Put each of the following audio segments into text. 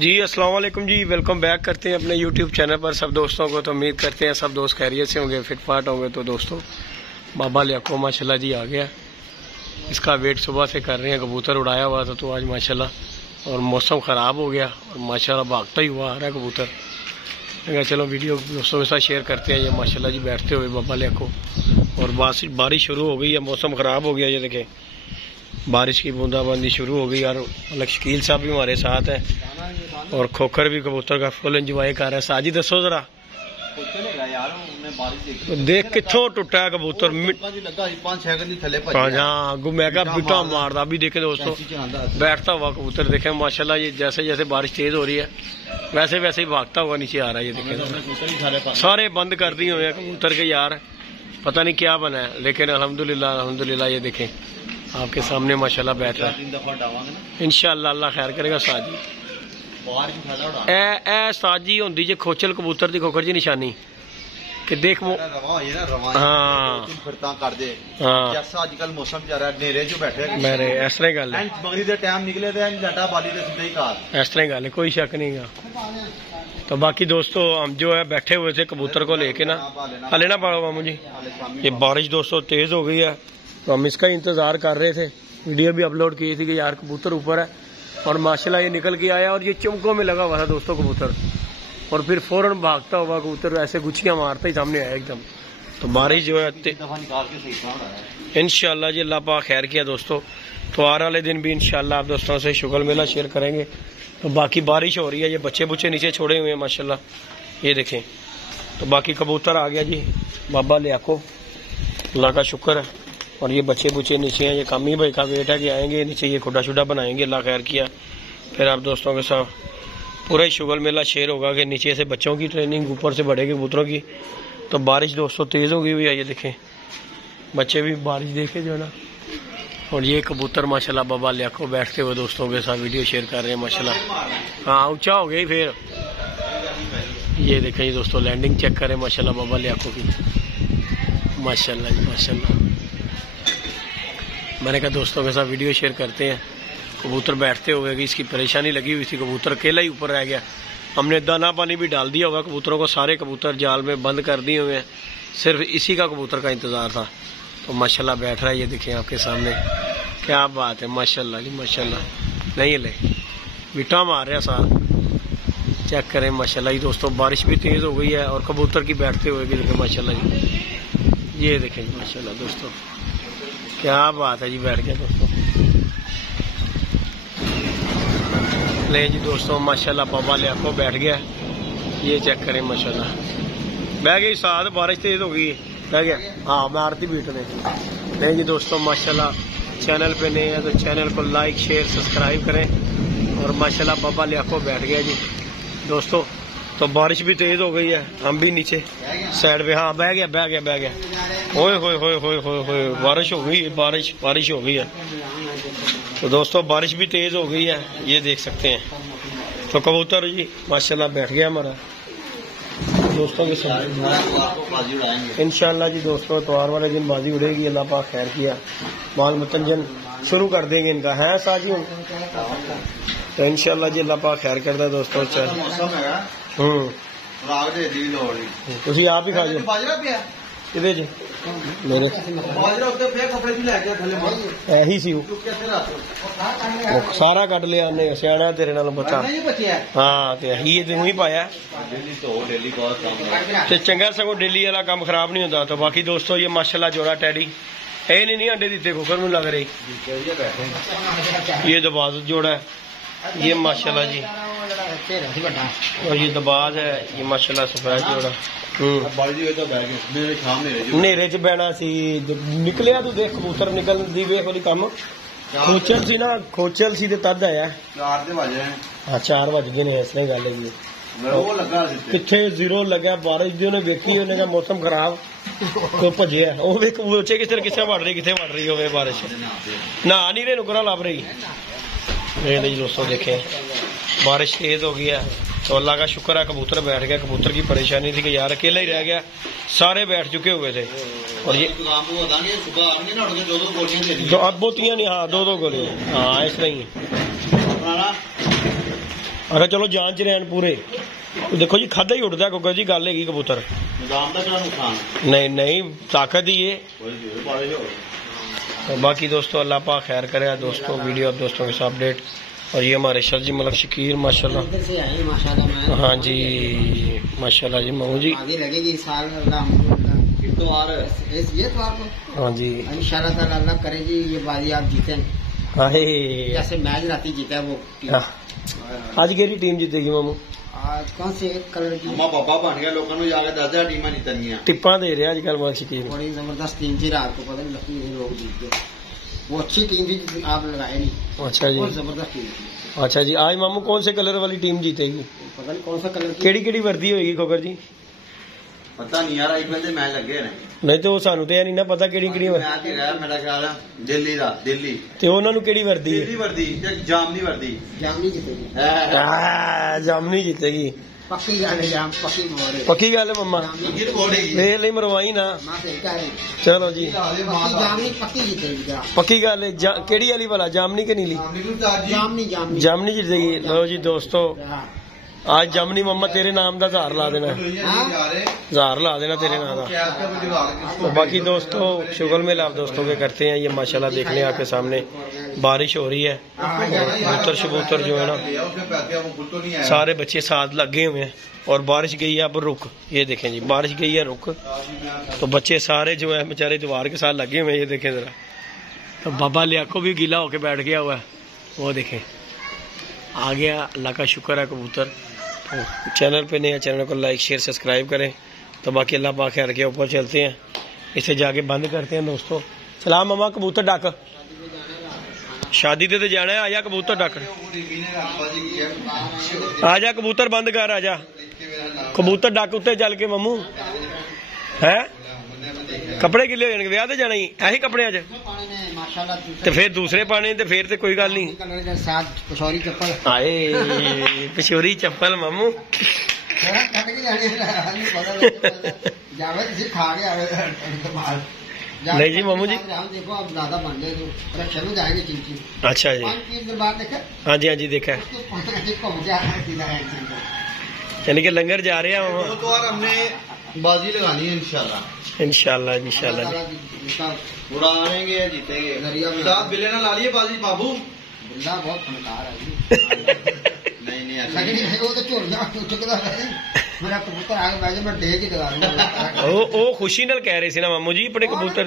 जी अस्सलाम वालेकुम जी, welcome back करते हैं अपने यूट्यूब चैनल पर सब दोस्तों को। तो उम्मीद करते हैं सब दोस्त खैरियत से होंगे, फिटफाट होंगे। तो दोस्तों बाबा लियाको माशाल्लाह जी आ गया, इसका वेट सुबह से कर रहे हैं। कबूतर उड़ाया हुआ था तो आज माशाल्लाह, और मौसम ख़राब हो गया और माशाल्लाह भागता ही हुआ आ रहा है कबूतर। मैं चलो वीडियो दोस्तों के साथ शेयर करते हैं। ये माशाल्लाह जी बैठते हुए बाबा लियाको, और बारिश शुरू हो गई है, मौसम ख़राब हो गया। ये देखें बारिश की बूंदाबांदी शुरू हो गई। और शकील साहब भी हमारे साथ है, और खोखर भी कबूतर का फुल एंजॉय कर रहा है। साजी दसो जरा देख कितों टुटा है कबूतर। हाँ मैं बिटा मारदा भी देखे दोस्तों, बैठता हुआ कबूतर देखे माशाल्लाह। ये जैसे जैसे बारिश तेज हो रही है वैसे वैसे ही भागता हुआ नीचे आ रहा है। ये देखे सारे बंद कर दिए हुए हैं कबूतर के यार, पता नहीं क्या बना है, लेकिन अल्हम्दुलिल्लाह अल्हम्दुलिल्लाह ये देखें आपके सामने माशाल्लाह बैठ रहा है। इंशाअल्लाह अल्लाह खैर करेगा। साजी ए साजी होंदी जे खोचल कबूतर दी खोखर जी निशानी कि देख वो हाँ जैसा अजकल मौसम जा रहा है नेरे जो बैठे मेरे इस तरह गल है, मगरी दे टाइम निकले थे जटा बाली दे सीधे ही कार इस तरह गल है, कोई शक नहीं गा। तो बाकी दोस्तों हम जो है बैठे हुए थे कबूतर को लेके ना, हले ना पाड़ो मामू जी। ये बारिश दोस्तों तेज हो गई है तो हम इसका इंतजार कर रहे थे। वीडियो भी अपलोड की थी कि यार कबूतर ऊपर है, और माशाल्लाह ये निकल के आया और ये चुमकों में लगा हुआ था दोस्तों कबूतर, और फिर फौरन भागता हुआ कबूतर ऐसे गुच्छियां मारता ही सामने आया एकदम। तो बारिश जो है इंशाल्लाह जी अल्लाह पाक खैर किया दोस्तों। तो आने वाले दिन भी इंशाल्लाह आप दोस्तों से शुगर मेला शेयर करेंगे। तो बाकी बारिश हो रही है, ये बच्चे बुच्चे नीचे छोड़े हुए हैं माशाल्लाह, ये देखें। तो बाकी कबूतर आ गया जी बाबा लियाको, अल्लाह का शुक्र है। और ये बच्चे बुच्चे नीचे हैं, ये कामी भाई का वेट है कि आएंगे नीचे, ये खुदा शुदा बनाएंगे अल्लाह खैर किया। फिर आप दोस्तों के साथ पूरा ही शुगर मेला शेयर होगा कि नीचे से बच्चों की ट्रेनिंग, ऊपर से बड़े कबूतरों की। तो बारिश दोस्तों तेज़ हो गई हुई है, ये देखें बच्चे भी बारिश देखे जो है ना। और ये कबूतर माशाल्लाह बाबा लियाको बैठते हुए दोस्तों के साथ वीडियो शेयर कर रहे हैं माशाल्लाह। हाँ ऊंचा हो गई फिर, ये देखें ये दोस्तों लैंडिंग चेक करें माशाल्लाह बाबा लियाको की, माशाल्लाह जी माशाल्लाह। मैंने कहा दोस्तों के साथ वीडियो शेयर करते हैं। कबूतर बैठते हुए कि इसकी परेशानी लगी हुई थी, कबूतर अकेला ही ऊपर रह गया। हमने दाना पानी भी डाल दिया होगा कबूतरों को, सारे कबूतर जाल में बंद कर दिए हुए हैं, सिर्फ इसी का कबूतर का इंतज़ार था। तो माशाल्लाह बैठ रहा है, ये देखें आपके सामने, क्या बात है माशाल्लाह जी माशाल्लाह। नहीं ले बिटा मार रहा सार, चेक करें माशाल्लाह जी दोस्तों। बारिश भी तेज़ हो गई है और कबूतर की बैठते हुए भी देखें माशाल्लाह जी, ये देखें माशाल्लाह दोस्तों, क्या बात है जी बैठ गया दोस्तों। ले जी दोस्तों माशाल्लाह बाबा लियाको बैठ गया, ये चेक करें माशाल्लाह। बह गई साथ, बारिश तेज हो गई, बह गया। हाँ मारती बीटने। नहीं जी दोस्तों माशाल्लाह, चैनल पे नए हैं तो चैनल को लाइक शेयर सब्सक्राइब करें। और माशाल्लाह बाबा लियाको बैठ गया जी दोस्तों। तो बारिश भी तेज हो गई है, हम भी नीचे साइड पे, हाँ बह गया बह गया बह गया। ओए होए होए होए होए होए बारिश हो गई, बारिश हो गई है। तो दोस्तों बारिश भी तेज हो गई है, ये देख सकते हैं। तो कबूतर जी माशाल्लाह बैठ गया हमारा दोस्तों के साथ। इंशाल्लाह जी दोस्तों इतवार वाले दिन बाजी उड़ेगी, अल्लाह पाक खैर किया। माल मतंजन शुरू कर देंगे इनका, है साजी। तो इंशाल्लाह जी अल्लाह पाक खैर करता है दोस्तों। ਤੁਸੀਂ ਆਪ ਹੀ ਖਾ ਜਾਓ ਕਿਹਦੇ ਚ ਮੇਰੇ ਇਹੀ ਸੀ ਉਹ ਸਾਰਾ ਕੱਢ ਲਿਆ ਉਹਨੇ, ਸਿਆਣਾ ਤੇਰੇ ਨਾਲ ਬੱਚਾ। ਹਾਂ ਤੇ ਇਹੀ ਤੇ ਉਹੀ ਪਾਇਆ ਤੇ ਚੰਗਾ, ਸਗੋਂ ਡੇਲੀ ਵਾਲਾ ਕੰਮ ਖਰਾਬ ਨਹੀਂ ਹੁੰਦਾ। ਤਾਂ ਬਾਕੀ ਦੋਸਤੋ ਇਹ ਮਾਸ਼ਾਅੱਲਾ ਜੋੜਾ ਟੈਡੀ, ਇਹ ਨਹੀਂ अंडे ਦਿੱਤੇ खोखर ਨੂੰ लग रही। ये दबाज जोड़ा है, ये माशाल्लाह जी, और ये दबाज है, ये माशाल्लाह सफेद जोड़ा। नेरे च बहना सी निकलिया, तू देख कबूतर निकल दी वेख वाली कम खोचल सी ना, खोचल सी तद आया। हाँ 4 बज गए ने, इस तरह गल है। किथे जीरो लग्या, बारिश दी उन्हें वेखी, उन्हें कहा मौसम खराब तो भजिया। वो वेख बच्चे किसे वड़ रही हो बारिश, नहा नहीं रहे नुकरा लभ रही। नहीं दोस्तों देखें बारिश तेज हो गई है, तो अल्लाह का शुक्र है कबूतर बैठ गया। कबूतर की परेशानी थी कि यार अकेला ही रह गया, सारे बैठ चुके हुए थे। और ये अब बोतियां नहीं, हाँ 2-2 गोलियां, हाँ इस तरह ही। अगर चलो जान च रहन पूरे। देखो जी खादा ही उड़ता गुग्गा जी, गल हैगी कबूतर नहीं नहीं ताकत ही है। तो बाकी दोस्तों अल्लाह पाक खैर करे दोस्तों, वीडियो अब दोस्तों के साथ अपडेट। और ये हमारे सर जी मलक शकीर माशाल्लाह। हाँ जी माशाल्लाह जी महू जी लगेगी साल हाँ जी इंशाल्लाह ताला अल्लाह करे जी ये बाजी आप जीते। जैसे मैच राती जीता है वो आज केड़ी टीम जीतेगी मामू? आज कौन से कलर की पापा बन गया लोगों को जाके 10,000 टीमां जीतनियां। टिप्पा दे रहे आजकल मलक शकीर। बड़ी जबरदस्त टीम थी रात को, पता नहीं लगती लोग जीत गए। वो अच्छी टीम थी, आप लगाए नहीं। अच्छा जी बहुत जबरदस्त टीम थी। अच्छा जी आज मामू कौन से कलर वाली टीम जीतेगी? पता नहीं कौन सा कलर की। केड़ी वर्दी होगी खोकर जी? पता नहीं यार, एक बंदे मैच लगे ने नहीं तो सानू तो नहीं ना पता केड़ी मैच ही रहा मेरा ख्याल है दिल्ली दा। दिल्ली ते ਉਹਨਾਂ ਨੂੰ ਕਿਹੜੀ ਵਰਦੀ दिल्ली वर्दी ते जामनी वर्दी। जामनी जीतेगी। जामनी जीतेगी पक्की गल है, जाम पक्की मोड़ है। पक्की गल है मम्मा, ये बोलेगी ये ਲਈ ਮਰਵਾਈ ਨਾ। मां से कह रही चलो जी पक्की जामनी पक्की जीतेगी। पक्की गल है। केड़ी वाली वाला जामनी के नीली? जामनी जामनी जामनी जीतेगी। लो जी दोस्तों आज जामनी मम्मा तेरे नाम का हजार ला देना, हजार ला देना तेरे नाम का। तो बाकी दोस्तों शुगल में आप दोस्तों के करते हैं ये माशाल्लाह देखने आपके सामने बारिश हो रही है। कबूतर शबूतर जो है ना सारे बच्चे साथ लगे हुए हैं और बारिश गई है अब रुक। ये देखें जी बारिश गई है रुक, तो बच्चे सारे जो है बेचारे दीवार के साथ लगे हुए हैं। ये देखें जरा, तो बाबा लियाको भी गीला होके बैठ गया हुआ है। वो देखें आ गया, अल्लाह का शुक्र है कबूतर। तो चैनल पे नया चैनल को लाइक शेयर सब्सक्राइब करें। तो बाकी अल्लाह पाक खैर के ऊपर चलते हैं, इसे जाके बंद करते हैं दोस्तों। सलाम मामा कबूतर डक शादी ते जाना है, आजा कबूतर डक आजा कबूतर बंद कर आजा कबूतर डक उत्ते चल के मम्मू है कपड़े गिले हो जाने ब्याह ते जाना ही ऐसे कपड़े अज ते फिर दूसरे पाने ते फिर ते कोई गल नहीं। आए पिछोरी चप्पल मामू नहीं जी मामू जी देखो अब ज्यादा बन गए तो रक्षा में जाएंगे चिंची। अच्छा जी हाँ जी हाँ जी देखा है, यानी कि लंगर जा रहे हैं मामा। तो यार हमने बाजी लगानी है इंशाल्लाह इंशाल्लाह इंशाल्लाह उड़ाएंगे जीतेंगे। साथ बिल्ले ना ला लिए बाजी बाबू। बिल्ला बहुत फनकार है नहीं नहीं ऐसा वो तो चुकदा मेरा कबूतर आगे बैठे मैं डेग ही लगा दूंगा। ओ खुशी नाल कह रहे सी ना मामू जी अपने कबूतर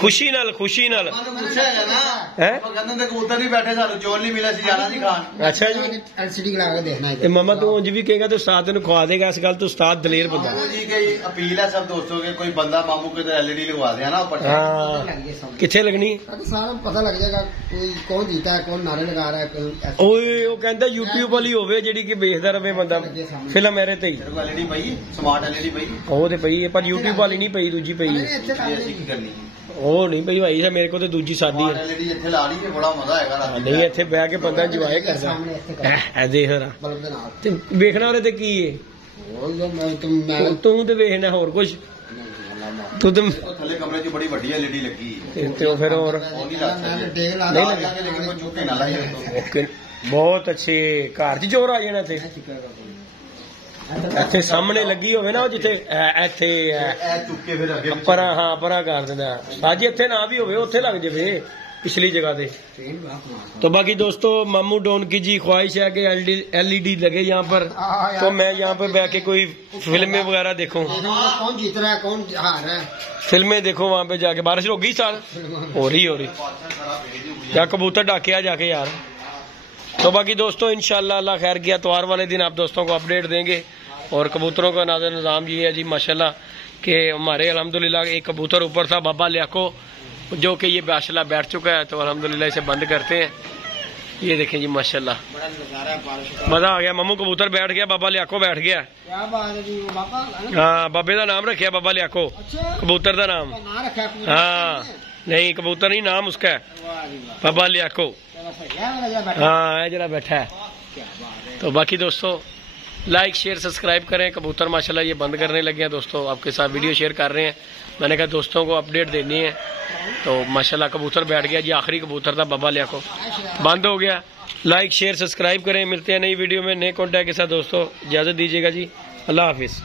खुशी नाल पूछा है ना है कहंदे कबूतर नहीं बैठे सानू चोल नहीं मिला सी जाना सी खान। अच्छा जी एलसीडी लगा के देखना है। मामा तू उंज भी कहेगा तो उस्ताद तेन खवा देगा, इस गल तो उस्ताद दलेर बंदा जी की अपील है सब दोस्तों के, कोई बंदा मामू के एलईडी लगवा दे ना ऊपर। हां किथे लगनी सारा पता लग जाएगा कोई कौन जीता है कौन नारे लगा रहा है। ओए ओ कहंदा YouTube वाली होवे जेडी कि देखदा रहे बंदा फिल्म मेरे ते एलईडी पई स्मार्ट एलईडी पई ਉਹ ਤੇ ਪਈ ਪਰ YouTube ਵਾਲੀ ਨਹੀਂ ਪਈ, ਦੂਜੀ ਪਈ ਹੈ। ਉਹ ਨਹੀਂ ਪਈ ਭਾਈ ਮੇਰੇ ਕੋਲ ਤੇ ਦੂਜੀ ਸਾਡੀ ਹੈ। ਐਲਈਡੀ ਇੱਥੇ ਲਾ ਲਈ ਤੇ ਬੜਾ ਮਜ਼ਾ ਆਏਗਾ ਰਾਤ ਨੂੰ। ਨਹੀਂ ਇੱਥੇ ਬਹਿ ਕੇ ਬੰਦਾ ਇੰਜੋਏ ਕਰਦਾ ਐ ਦੇਖ ਰਾ ਤੇ ਵੇਖਣਾ ਉਹਦੇ ਤੇ ਕੀ ਹੈ ਤੂੰ ਤੇ ਵੇਖਣਾ ਹੋਰ ਕੁਝ ਤੂੰ ਤੇ ਥੱਲੇ ਕਮਰੇ 'ਚ ਬੜੀ ਵੱਡੀ ਐਲਈਡੀ ਲੱਗੀ ਤੇ ਉਹ ਫਿਰ ਹੋਰ ਨਹੀਂ ਲੱਗਦਾ ਲੇਕਿਨ ਕੋਈ ਚੁੱਕੇ ਨਾ ਲਾਏ। ਓਕੇ ਬਹੁਤ ਅੱਛੇ ਘਰ 'ਚ ਜੋਰ ਆ ਜਾਣਾ ਤੇ ਇੱਥੇ ਸਾਹਮਣੇ ਲੱਗੀ ਹੋਵੇ ਨਾ ਉਹ ਜਿੱਥੇ ਇੱਥੇ ਚੁੱਕੇ ਫਿਰ ਅੱਗੇ ਪਰਾਂ ਹਾਂ ਪਰਾਂ ਕਰ ਦਿੰਦਾ ਸਾਜੀ ਇੱਥੇ ਨਾ ਵੀ ਹੋਵੇ ਉੱਥੇ ਲੱਗ ਜਾਵੇ पिछली जगह पे। तो बाकी दोस्तों मामू डॉन की जी ख्वाहिश है कि एलईडी लगे यहाँ पर, तो मैं यहाँ पर बैठ के कोई फिल्में वगैरह देखूं, कौन जीत रहा है कौन हार रहा है, फिल्में देखो वहाँ पे जाके। बारिश होगी साल हो रही या कबूतर डाके आ जाके यार। तो बाकी दोस्तों इंशाल्लाह अल्लाह खैर किया इतवार वाले दिन आप दोस्तों को अपडेट देंगे। और कबूतरों का नाज़र निज़ाम ये है जी माशाल्लाह कि हमारे अल्हम्दुलिल्लाह एक कबूतर ऊपर था बाबा लियाको जो कि ये माशाल्लाह बैठ चुका है, तो अल्हम्दुलिल्लाह इसे बंद करते हैं। ये देखें जी माशाल्लाह मजा आ गया। मम्मू कबूतर बैठ गया, बाबा लियाको बैठ गया। हाँ बाबे का नाम रखा बाबा लियाको, कबूतर का नाम। हाँ नहीं कबूतर नहीं नाम उसका है बाबा लियाको। हाँ जरा बैठा है। तो बाकी दोस्तों लाइक शेयर सब्सक्राइब करें। कबूतर माशाल्लाह ये बंद करने लगे हैं दोस्तों, आपके साथ वीडियो शेयर कर रहे हैं। मैंने कहा दोस्तों को अपडेट देनी है, तो माशाल्लाह कबूतर बैठ गया जी। आखिरी कबूतर था बाबा लिया को, बंद हो गया। लाइक शेयर सब्सक्राइब करें। मिलते हैं नई वीडियो में नए कॉन्टैक्ट के साथ दोस्तों, इजाज़त दीजिएगा जी। अल्लाह हाफिज़।